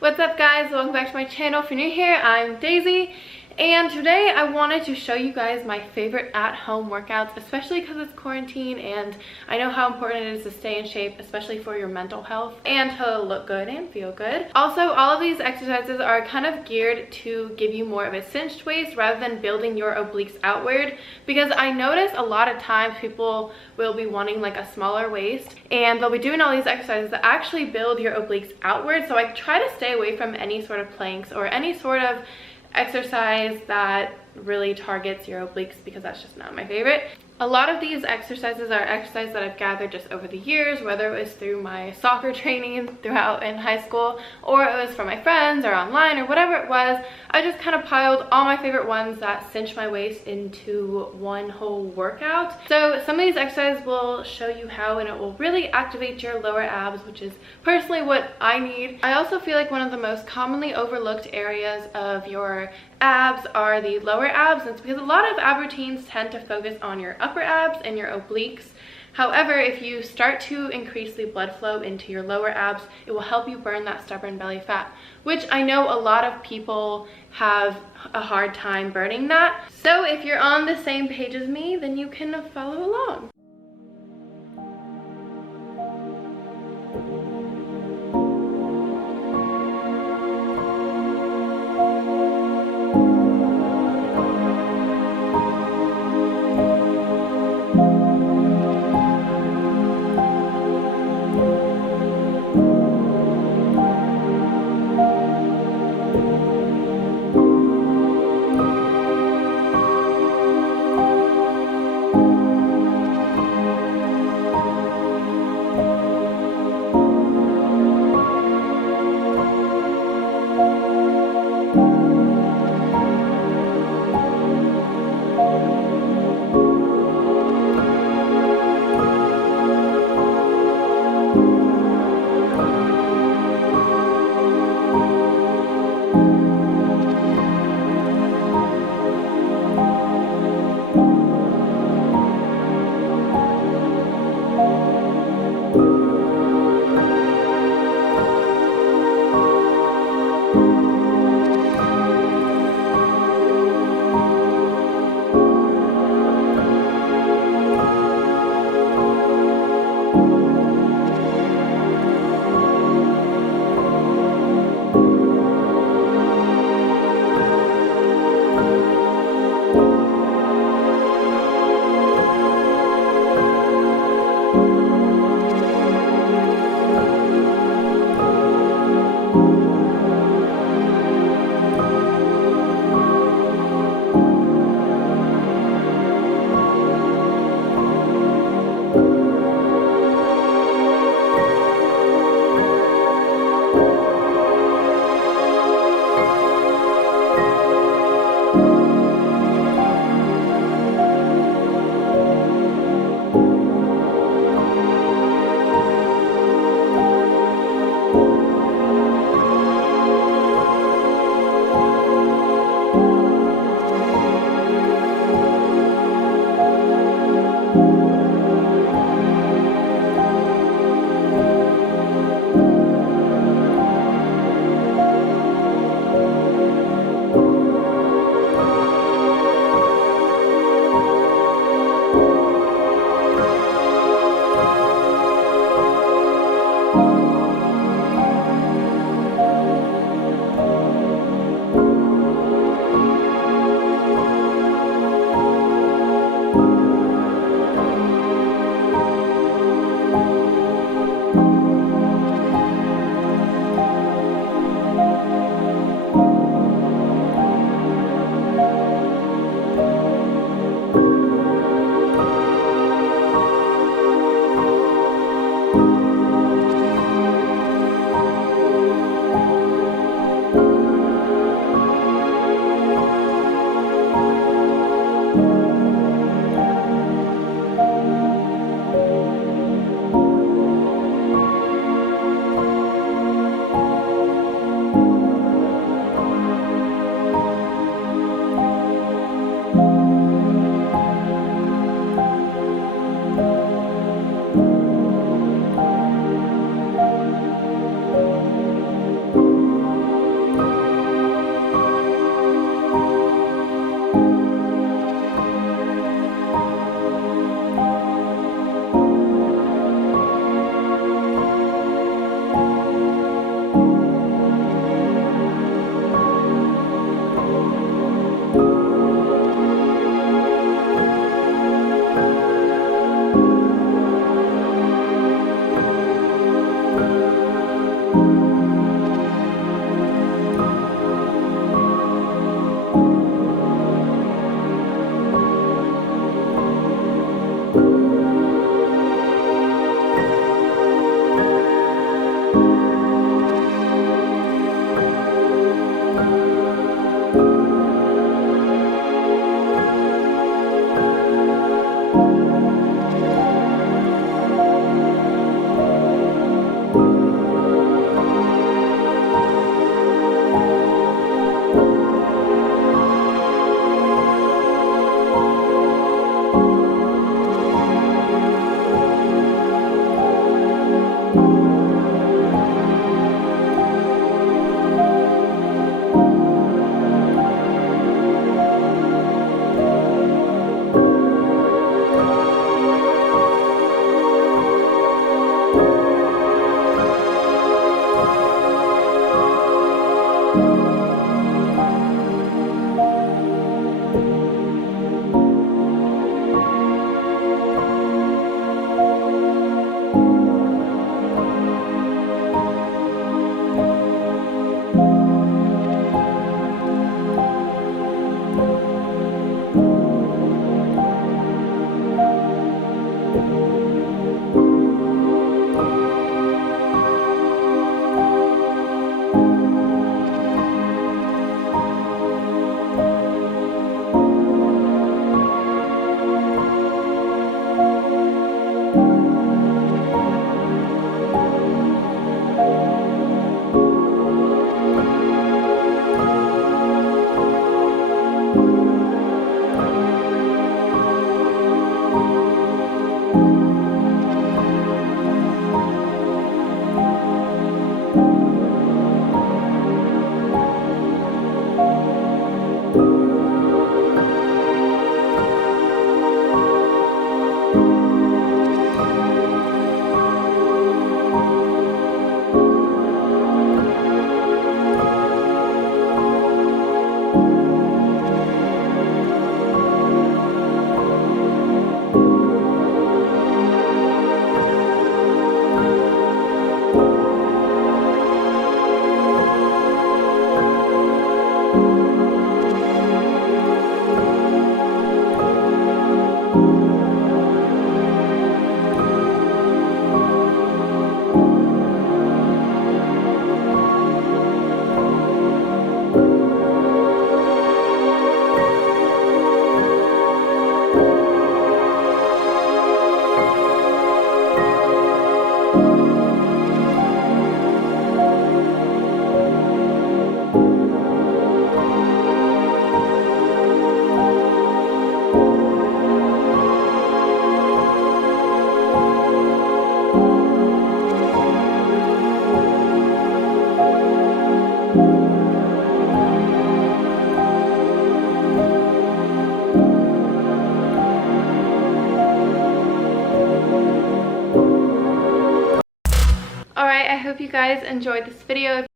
What's up guys, welcome back to my channel. If you're new here, I'm Daisy, and today I wanted to show you guys my favorite at-home workouts, especially because it's quarantine and I know how important it is to stay in shape, especially for your mental health and to look good and feel good. Also, all of these exercises are kind of geared to give you more of a cinched waist rather than building your obliques outward, because I notice a lot of times people will be wanting like a smaller waist and they'll be doing all these exercises that actually build your obliques outward. So I try to stay away from any sort of planks or any sort of exercise that really targets your obliques, because that's just not my favorite. A lot of these exercises are exercises that I've gathered just over the years, whether it was through my soccer training throughout in high school, or it was from my friends or online or whatever it was. I just kind of piled all my favorite ones that cinch my waist into one whole workout. So some of these exercises will show you how, and it will really activate your lower abs, which is personally what I need. I also feel like one of the most commonly overlooked areas of your abs are the lower abs. It's because a lot of ab routines tend to focus on your upper abs and your obliques. However, if you start to increase the blood flow into your lower abs, it will help you burn that stubborn belly fat, which I know a lot of people have a hard time burning that. So if you're on the same page as me, then you can follow along. Alright, I hope you guys enjoyed this video.